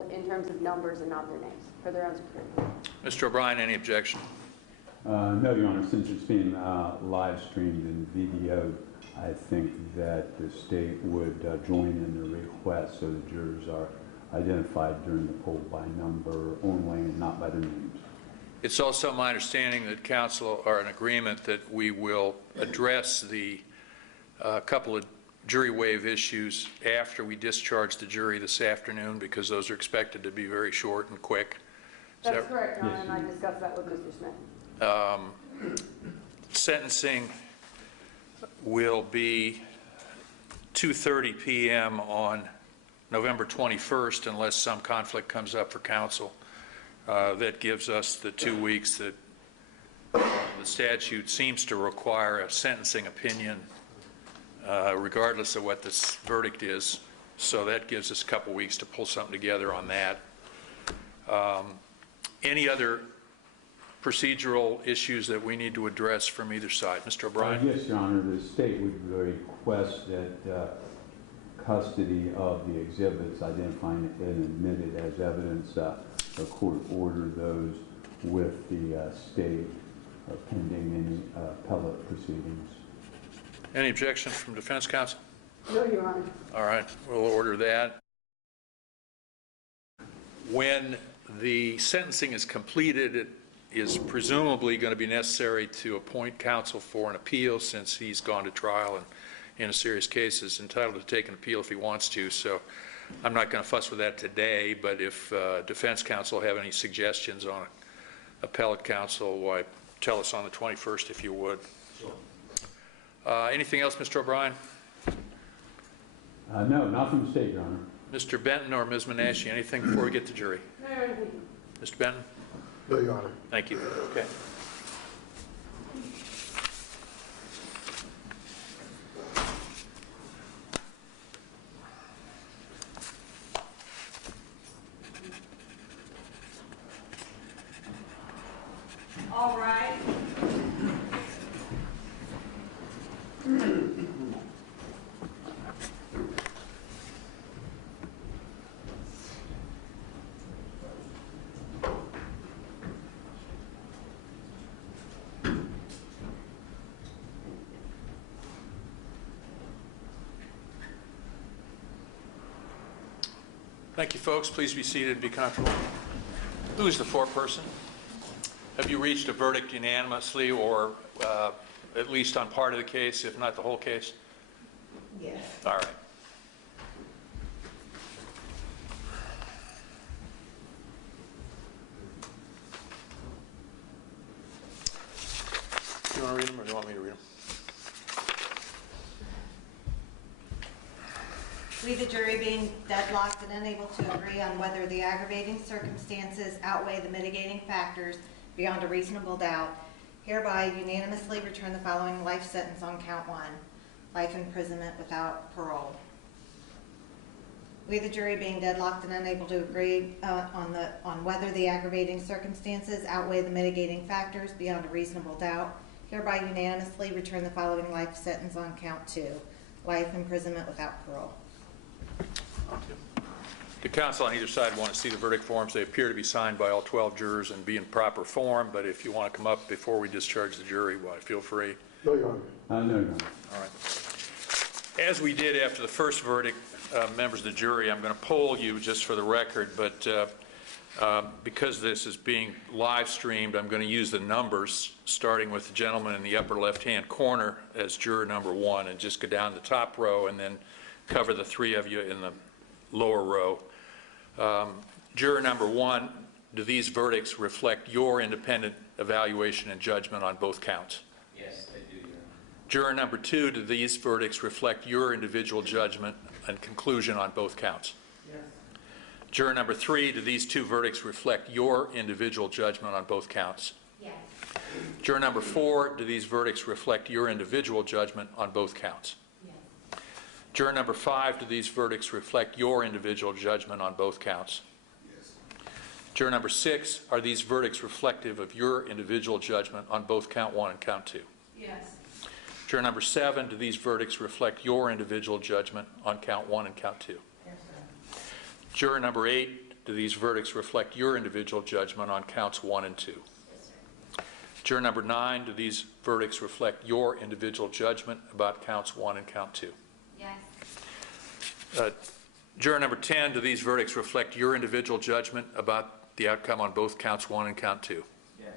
in terms of numbers and not their names for their own security. Mr. O'Brien, any objection? No, Your Honor. Since it's being live streamed and videoed, I think that the state would join in the request so the jurors are identified during the poll by number only and not by their names. It's also my understanding that counsel are in agreement that we will address the couple of jury waive issues after we discharge the jury this afternoon, because those are expected to be very short and quick. That's correct, Your Honor, and I discussed that with Mr. Smith. Sentencing will be 2:30 p.m. on November 21st, unless some conflict comes up for counsel. That gives us the 2 weeks that the statute seems to require a sentencing opinion regardless of what this verdict is. So that gives us a couple weeks to pull something together on that. Any other procedural issues that we need to address from either side? Mr. O'Brien? Yes, Your Honor. The state would request that custody of the exhibits identifying it and admitted as evidence, the court order those with the state pending any appellate proceedings. Any objections from defense counsel? No, Your Honor. All right, we'll order that. When the sentencing is completed, it is presumably going to be necessary to appoint counsel for an appeal, since he's gone to trial and in a serious case is entitled to take an appeal if he wants to. So I'm not going to fuss with that today, but if defense counsel have any suggestions on appellate counsel, why, tell us on the 21st if you would. Sure. Anything else, Mr. O'Brien? No, not from the state, Your Honor. Mr. Benton or Ms. Menashe, anything before we get to jury? No, Your Honor. Mr. Benton? No, Your Honor. Thank you. Okay. All right. Thank you, folks. Please be seated. Be comfortable. Who is the foreperson? Have you reached a verdict unanimously, or at least on part of the case, if not the whole case? Yes. All right. Do you want to read them, or do you want me to read them? We, the jury, being deadlocked and unable to agree on whether the aggravating circumstances outweigh the mitigating factors beyond a reasonable doubt, hereby unanimously return the following life sentence on count 1, life imprisonment without parole. We, the jury, being deadlocked and unable to agree on whether the aggravating circumstances outweigh the mitigating factors beyond a reasonable doubt, hereby unanimously return the following life sentence on count 2, life imprisonment without parole. The counsel on either side want to see the verdict forms. They appear to be signed by all 12 jurors and be in proper form, but if you want to come up before we discharge the jury, why, feel free. No, Your Honor. No, Your Honor. All right. As we did after the first verdict, members of the jury, I'm going to poll you just for the record, but because this is being live streamed, I'm going to use the numbers, starting with the gentleman in the upper left-hand corner as juror number 1, and just go down the top row and then cover the 3 of you in the lower row. Juror number 1, do these verdicts reflect your independent evaluation and judgment on both counts? Yes, they do, Your Honor. Juror number 2, do these verdicts reflect your individual judgment and conclusion on both counts? Yes. Juror number 3, do these 2 verdicts reflect your individual judgment on both counts? Yes. Juror number 4, do these verdicts reflect your individual judgment on both counts? Yes. Juror number 5, do these verdicts reflect your individual judgment on both counts? Yes. Juror number 6, are these verdicts reflective of your individual judgment on both count 1 and count 2? Yes. Juror number 7, do these verdicts reflect your individual judgment on count 1 and count 2? Yes, sir. Juror number 8, do these verdicts reflect your individual judgment on counts 1 and 2? Juror number 9, do these verdicts reflect your individual judgment about counts 1 and count 2? Yes. Juror number 10, do these verdicts reflect your individual judgment about the outcome on both counts 1 and count 2? Yes.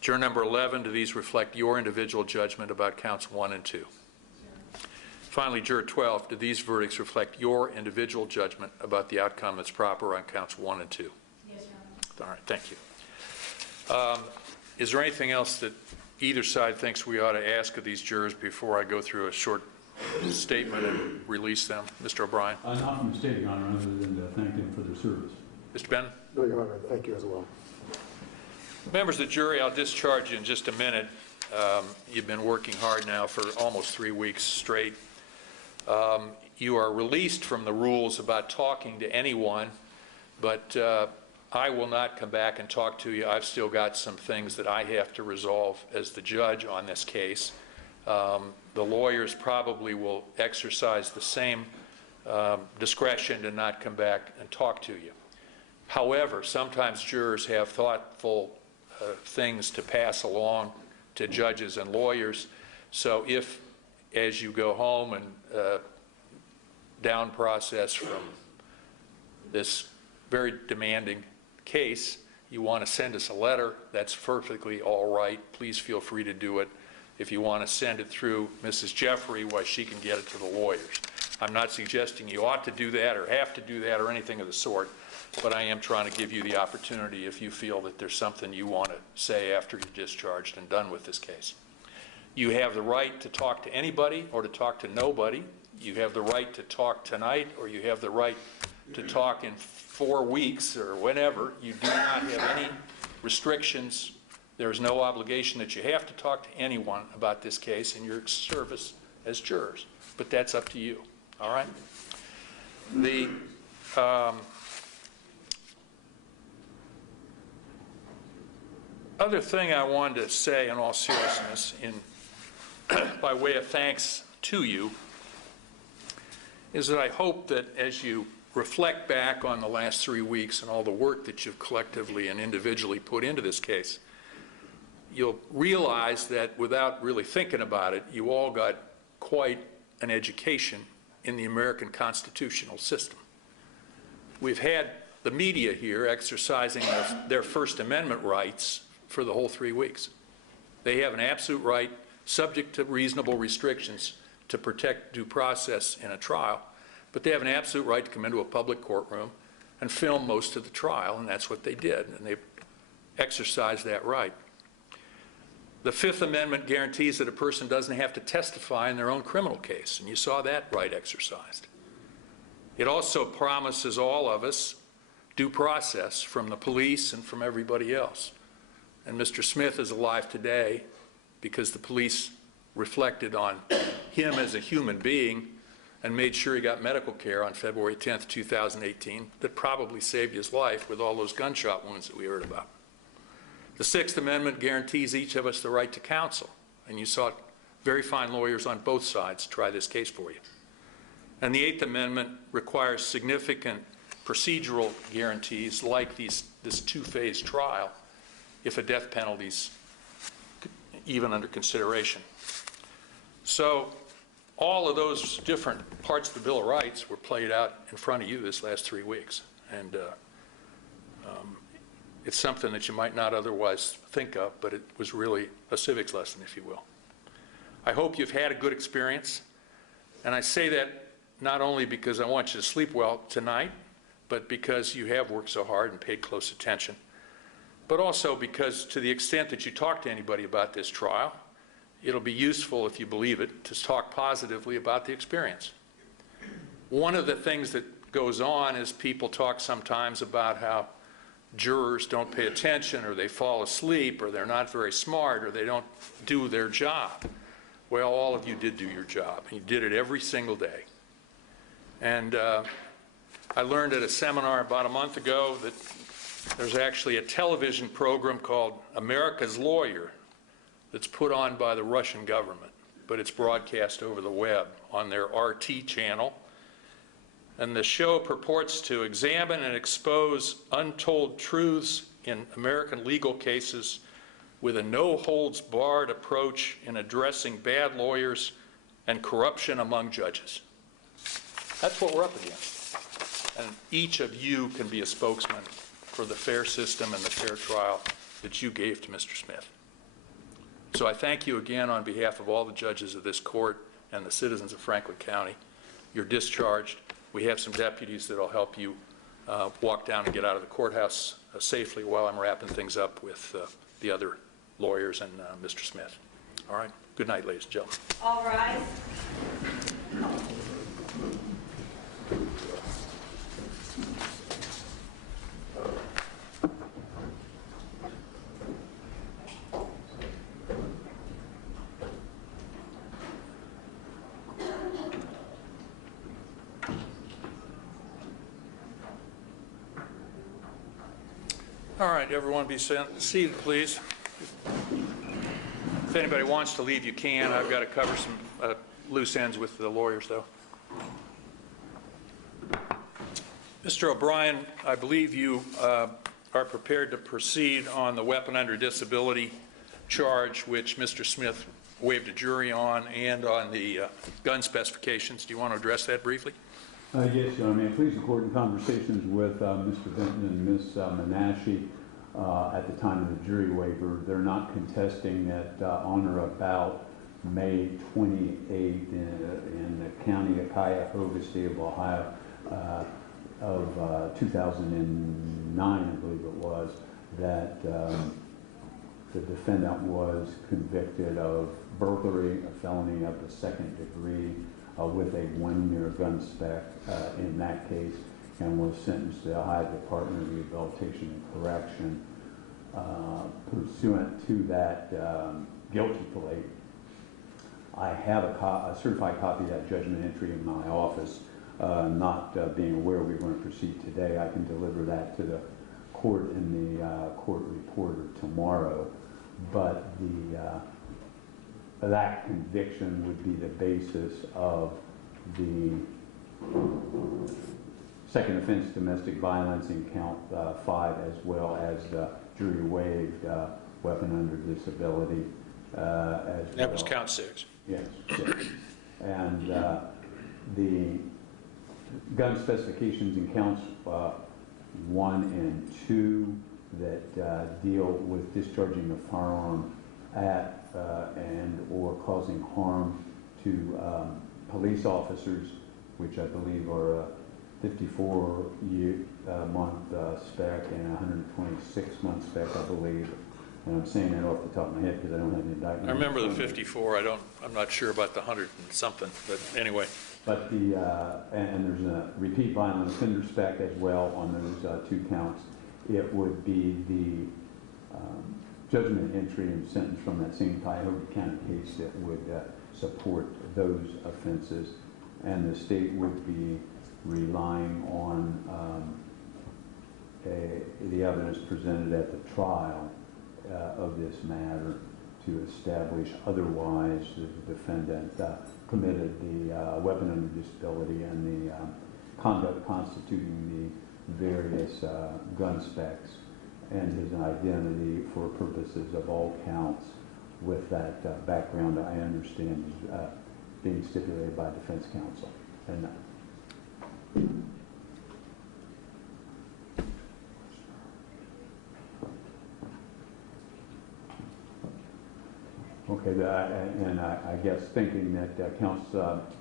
Juror number 11, do these reflect your individual judgment about counts 1 and 2? Finally, Juror 12, do these verdicts reflect your individual judgment about the outcome that's proper on counts 1 and 2? Yes, Your Honor. All right, thank you. Is there anything else that either side thinks we ought to ask of these jurors before I go through a short statement and release them? Mr. O'Brien? Not from the state, Your Honor, other than to thank them for their service. Mr. Bennett? No, Your Honor, thank you as well. Members of the jury, I'll discharge you in just a minute. You've been working hard now for almost 3 weeks straight. You are released from the rules about talking to anyone, but I will not come back and talk to you. I've still got some things that I have to resolve as the judge on this case. The lawyers probably will exercise the same discretion to not come back and talk to you. However, sometimes jurors have thoughtful things to pass along to judges and lawyers. So if, as you go home and down process from this very demanding case, you want to send us a letter, that's perfectly all right. Please feel free to do it. If you want to send it through Mrs. Jeffrey, why, she can get it to the lawyers. I'm not suggesting you ought to do that or have to do that or anything of the sort, but I am trying to give you the opportunity if you feel that there's something you want to say after you're discharged and done with this case. You have the right to talk to anybody or to talk to nobody. You have the right to talk tonight, or you have the right to talk in 4 weeks or whenever. You do not have any restrictions. There is no obligation that you have to talk to anyone about this case in your service as jurors, but that's up to you. All right? The other thing I wanted to say in all seriousness, by way of thanks to you, is that I hope that as you reflect back on the last 3 weeks and all the work that you've collectively and individually put into this case, you'll realize that without really thinking about it, you all got quite an education in the American constitutional system. We've had the media here exercising their First Amendment rights for the whole 3 weeks. They have an absolute right, subject to reasonable restrictions, to protect due process in a trial, but they have an absolute right to come into a public courtroom and film most of the trial, and that's what they did, and they exercised that right. The Fifth Amendment guarantees that a person doesn't have to testify in their own criminal case, and you saw that right exercised. It also promises all of us due process from the police and from everybody else. And Mr. Smith is alive today because the police reflected on him as a human being and made sure he got medical care on February 10th, 2018, that probably saved his life with all those gunshot wounds that we heard about. The Sixth Amendment guarantees each of us the right to counsel, and you saw very fine lawyers on both sides try this case for you. And the Eighth Amendment requires significant procedural guarantees like this two-phase trial if a death penalty's even under consideration. So all of those different parts of the Bill of Rights were played out in front of you this last 3 weeks. And it's something that you might not otherwise think of, but it was really a civics lesson, if you will. I hope you've had a good experience. And I say that not only because I want you to sleep well tonight, but because you have worked so hard and paid close attention. But also because to the extent that you talk to anybody about this trial, it'll be useful, if you believe it, to talk positively about the experience. One of the things that goes on is people talk sometimes about how jurors don't pay attention, or they fall asleep, or they're not very smart, or they don't do their job. Well, all of you did do your job. You did it every single day. And I learned at a seminar about a month ago that there's actually a television program called America's Lawyer that's put on by the Russian government, but it's broadcast over the web on their RT channel. And the show purports to examine and expose untold truths in American legal cases with a no-holds-barred approach in addressing bad lawyers and corruption among judges. That's what we're up against. And each of you can be a spokesman for the fair system and the fair trial that you gave to Mr. Smith. So I thank you again on behalf of all the judges of this court and the citizens of Franklin County. You're discharged. We have some deputies that will help you walk down and get out of the courthouse safely while I'm wrapping things up with the other lawyers and Mr. Smith. All right. Good night, ladies and gentlemen. All rise. All right, everyone be seated, please. If anybody wants to leave, you can. I've got to cover some loose ends with the lawyers, though. Mr. O'Brien, I believe you are prepared to proceed on the weapon under disability charge, which Mr. Smith waived a jury on, and on the gun specifications. Do you want to address that briefly? Yes, Your Honor. May I please record in conversations with Mr. Benton and Ms. Menashe at the time of the jury waiver. They're not contesting that on or about May 28th in the county of Cuyahoga, state of Ohio, of 2009, I believe it was, that the defendant was convicted of burglary, a felony of the second degree, with a 1-year gun spec in that case, and was sentenced to the Ohio Department of Rehabilitation and Correction. Pursuant to that guilty plea, I have a certified copy of that judgment entry in my office. Not being aware we were going to proceed today, I can deliver that to the court in the court reporter tomorrow. But that conviction would be the basis of the second offense domestic violence in count 5, as well as the jury waived weapon under disability. That was count 6. Yes, 6. And the gun specifications in counts 1 and 2 that deal with discharging a firearm at and or causing harm to police officers, which I believe are a 54-month spec and a 126-month spec, I believe. And I'm saying that off the top of my head because I don't have the indictment. I remember the 54. I'm not sure about the 100 and something, but anyway. But the and there's a repeat violent offender spec as well on those 2 counts. It would be the judgment entry and sentence from that same Cuyahoga County case that would support those offenses, and the state would be relying on the evidence presented at the trial of this matter to establish otherwise the defendant committed the weapon under disability and the conduct constituting the various gun specs and his identity for purposes of all counts with that background I understand is being stipulated by defense counsel. And okay, and I guess thinking that counts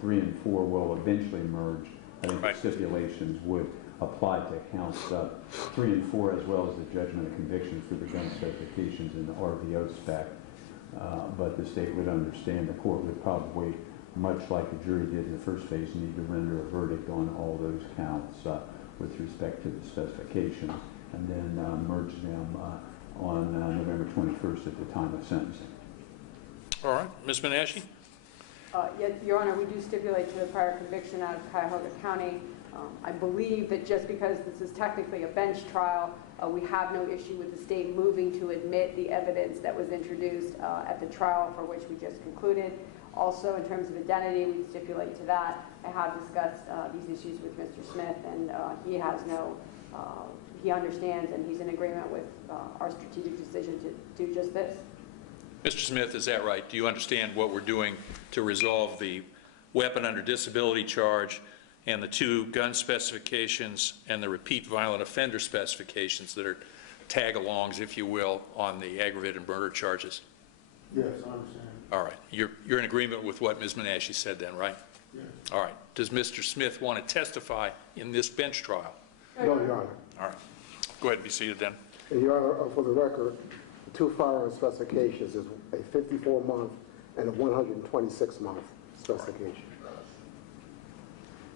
3 and 4 will eventually merge, I think Right. the stipulations would apply to counts 3 and 4 as well as the judgment of conviction for the gun specifications in the RVO spec. But the state would understand the court would probably, much like the jury did in the first phase, need to render a verdict on all those counts with respect to the specification, and then merge them on November 21st at the time of sentencing. All right. Ms. Menashe? Yes, Your Honor, we do stipulate to the prior conviction out of Cuyahoga County. I believe that just because this is technically a bench trial, we have no issue with the state moving to admit the evidence that was introduced at the trial for which we just concluded. Also, in terms of identity, we stipulate to that. I have discussed these issues with Mr. Smith, and he has no, he understands and he's in agreement with our strategic decision to do just this. Mr. Smith, is that right? Do you understand what we're doing to resolve the weapon under disability charge and the 2 gun specifications and the repeat violent offender specifications that are tag-alongs, if you will, on the aggravated murder charges? Yes, I understand. All right. You're in agreement with what Ms. Menashe said then, right? Yes. All right. Does Mr. Smith want to testify in this bench trial? No, Your Honor. All right. Go ahead and be seated then. And Your Honor, for the record, the 2 firearm specifications is a 54-month and a 126-month specification.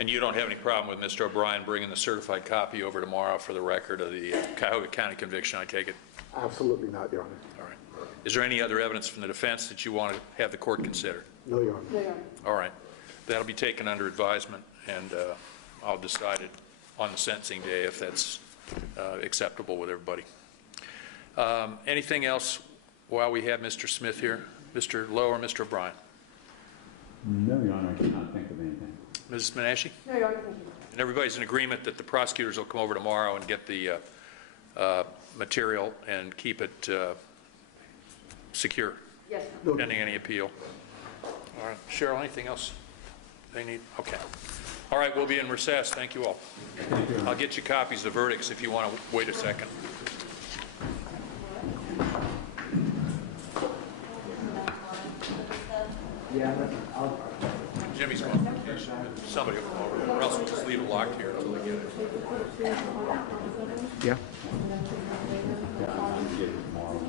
And you don't have any problem with Mr. O'Brien bringing the certified copy over tomorrow for the record of the Cuyahoga County conviction, I take it? Absolutely not, Your Honor. All right. Is there any other evidence from the defense that you want to have the court consider? No, Your Honor. No, Your Honor. All right. That'll be taken under advisement, and I'll decide it on the sentencing day if that's acceptable with everybody. Anything else while we have Mr. Smith here? Mr. Lowe or Mr. O'Brien? No, Your Honor, I cannot think of anything. Mrs. Menashe? No, Your Honor, thank you. And everybody's in agreement that the prosecutors will come over tomorrow and get the material and keep it secure, Yes, sir. pending any appeal. All right. Cheryl, anything else they need? Okay. All right, we'll be in recess. Thank you all. Thank you, Your Honor. I'll get you copies of the verdicts if you want to wait a second. Jimmy's going. Somebody will come over, or else we'll just leave it locked here until they get it. Yeah. Yeah, I'll get it tomorrow.